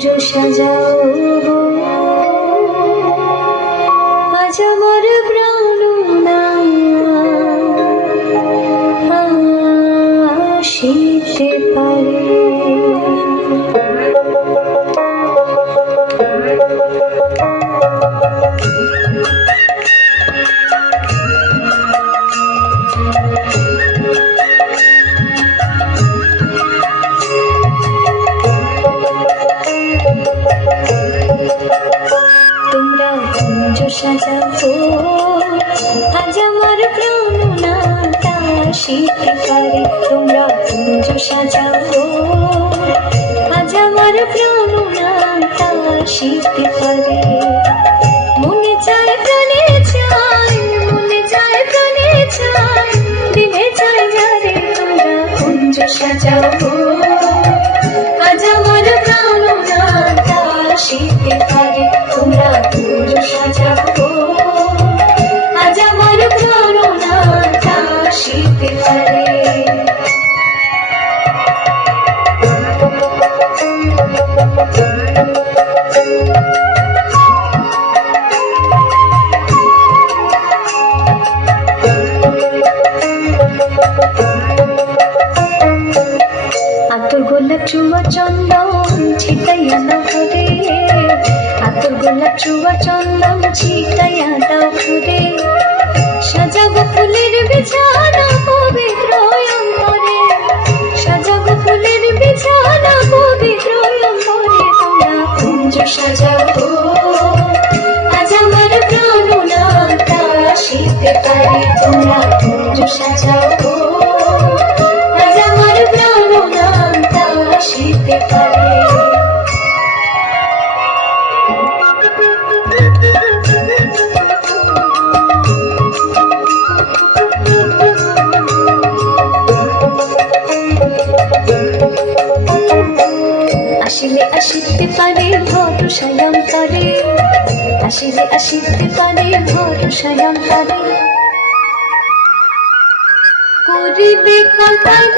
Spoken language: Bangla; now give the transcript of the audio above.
কুঞ্জ সাজাও আজ আমার প্রাণনা আসিতে পারে। তোমরা কুঞ্জ সাজাও আজ আমার প্রাণনাটা আসিতে পারে। তোমরা কুঞ্জ সাজাও আজ আমার প্রাণনাটা আসিতে পারে। মনে চায় প্রাণে চায়, মনে চায় প্রাণে চায়, দিনে চায় যারে। তোমরা কুঞ্জ সাজাও আজ আমার প্রাণনাটা আসিতে পারে। তোমরা কুঞ্জ সাজাও আজ আমার প্রাণনাটা আসিতে পারে। আতর গোলাপ চুয়া চন্দন ছিটাইয়া দাও ঘরে। আতর গোলাপ চুয়া চন্দন ছিটাইয়া দাও ঘরে। সাজাবো ফুলের বিছানা পবিত্র অঙ্গনে। সাজাবো ফুলের বিছানা পবিত্র অঙ্গনে। তোমরা কুঞ্জ সাজাও আজ আমার প্রাণনাটা আসিতে পারে। তোমরা কুঞ্জ সাজাও আজ আমার প্রাণনাটা আসিতে পারে। আসিলে আসিতে পারে ভরসায়াম করে। আসিলে আসিতে পারে ভরসায়াম করে। করিবে কথায়